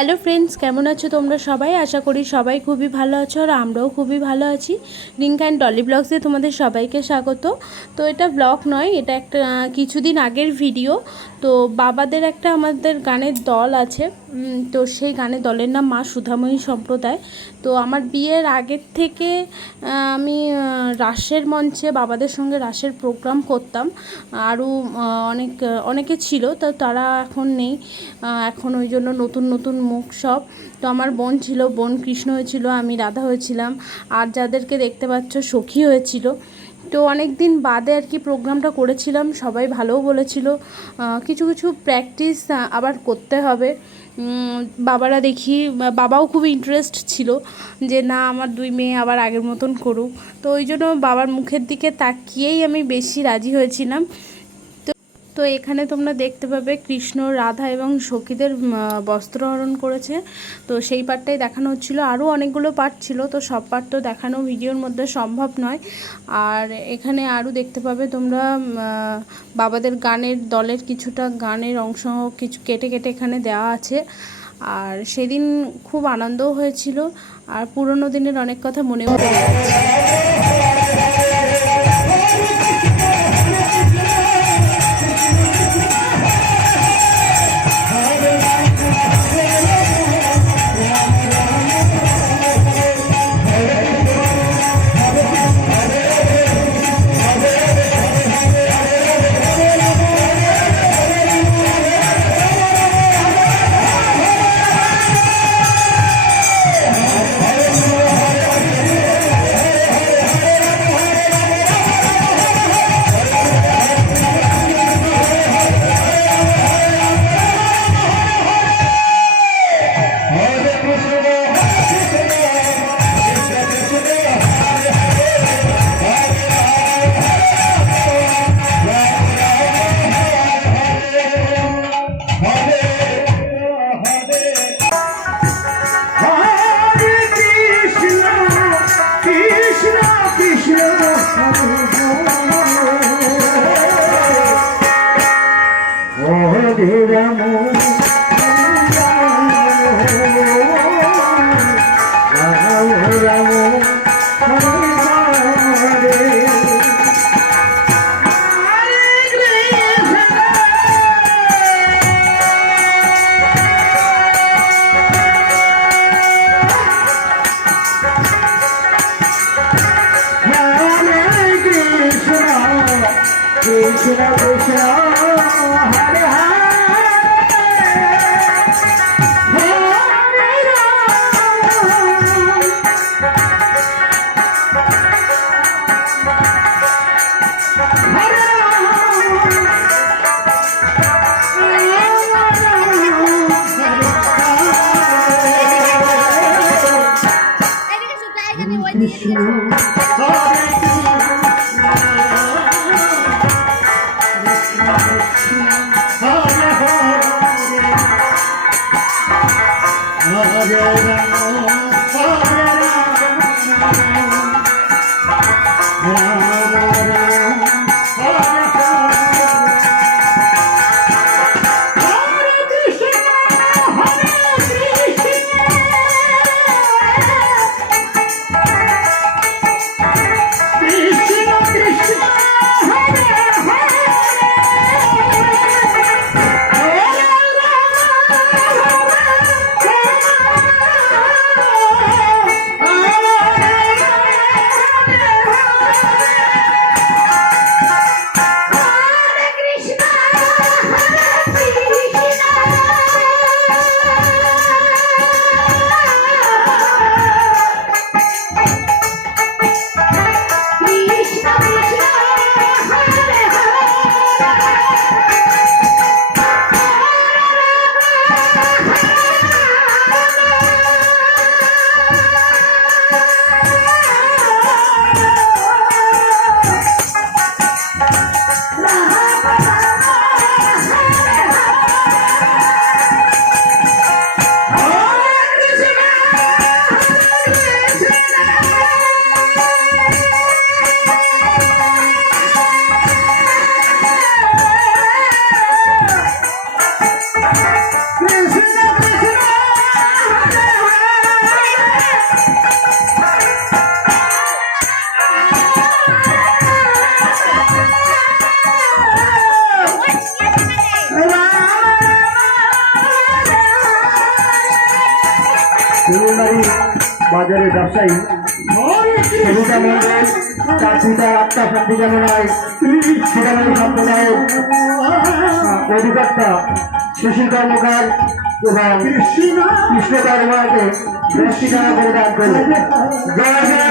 Hello friends, কেমন আছো তোমরা সবাই? আশা করি সবাই খুবই ভালো আছো আর আমরাও খুবই ভালো আছি। রিঙ্কা অ্যান্ড ডলি ব্লগসে তোমাদের সবাইকে স্বাগত। তো এটা ব্লগ নয়, এটা একটা কিছুদিন আগের ভিডিও। তো বাবাদের একটা আমাদের গানের দল আছে, তো সেই গানের দলের নাম মা সুধাময়ী সম্প্রদায়। তো আমার বিয়ের আগের থেকে আমি রাসের মঞ্চে বাবাদের সঙ্গে রাসের প্রোগ্রাম করতাম। আরও অনেকে ছিল, তো তারা এখন নেই। এখন ওই জন্য নতুন নতুন মুখ সব। তো আমার বোন ছিল, বোন কৃষ্ণ হয়েছিল, আমি রাধা হয়েছিলাম, আর যাদেরকে দেখতে পাচ্ছ সখী হয়েছিল। তো অনেক দিন বাদে আর কি প্রোগ্রামটা করেছিলাম, সবাই ভালোও বলেছিল। কিছু কিছু প্র্যাকটিস আবার করতে হবে। বাবারা দেখি, বাবাও খুব ইন্টারেস্ট ছিল যে না আমার দুই মেয়ে আবার আগের মতন করুক। তো ওই জন্য বাবার মুখের দিকে তাকিয়েই আমি বেশি রাজি হয়েছিলাম। তো এখানে তোমরা দেখতে পাবে কৃষ্ণ, রাধা এবং সখীদের বস্ত্রহরণ করেছে। তো সেই পার্টটাই দেখানো হচ্ছিলো। আরও অনেকগুলো পার্ট ছিল, তো সব পার্ট তো দেখানো ভিডিওর মধ্যে সম্ভব নয়। আর এখানে আরও দেখতে পাবে তোমরা বাবাদের গানের দলের কিছুটা গানের অংশ কিছু কেটে কেটে এখানে দেওয়া আছে। আর সেদিন খুব আনন্দও হয়েছিল, আর পুরনো দিনের অনেক কথা মনেও পড়ে যাচ্ছে। Krishna Krishna Hare বাজারের ব্যবসায়ী সবিতা মন্ডল তার পিতার আত্মা শান্তি কামনায় শিরামণি সম্প্রদায়ের অধিকর্তা সুশীল কর্মকার এবং কৃষ্ণ কর্মকারকে 10টি টাকা করে দান করলেন। জয় জয়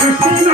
Krishna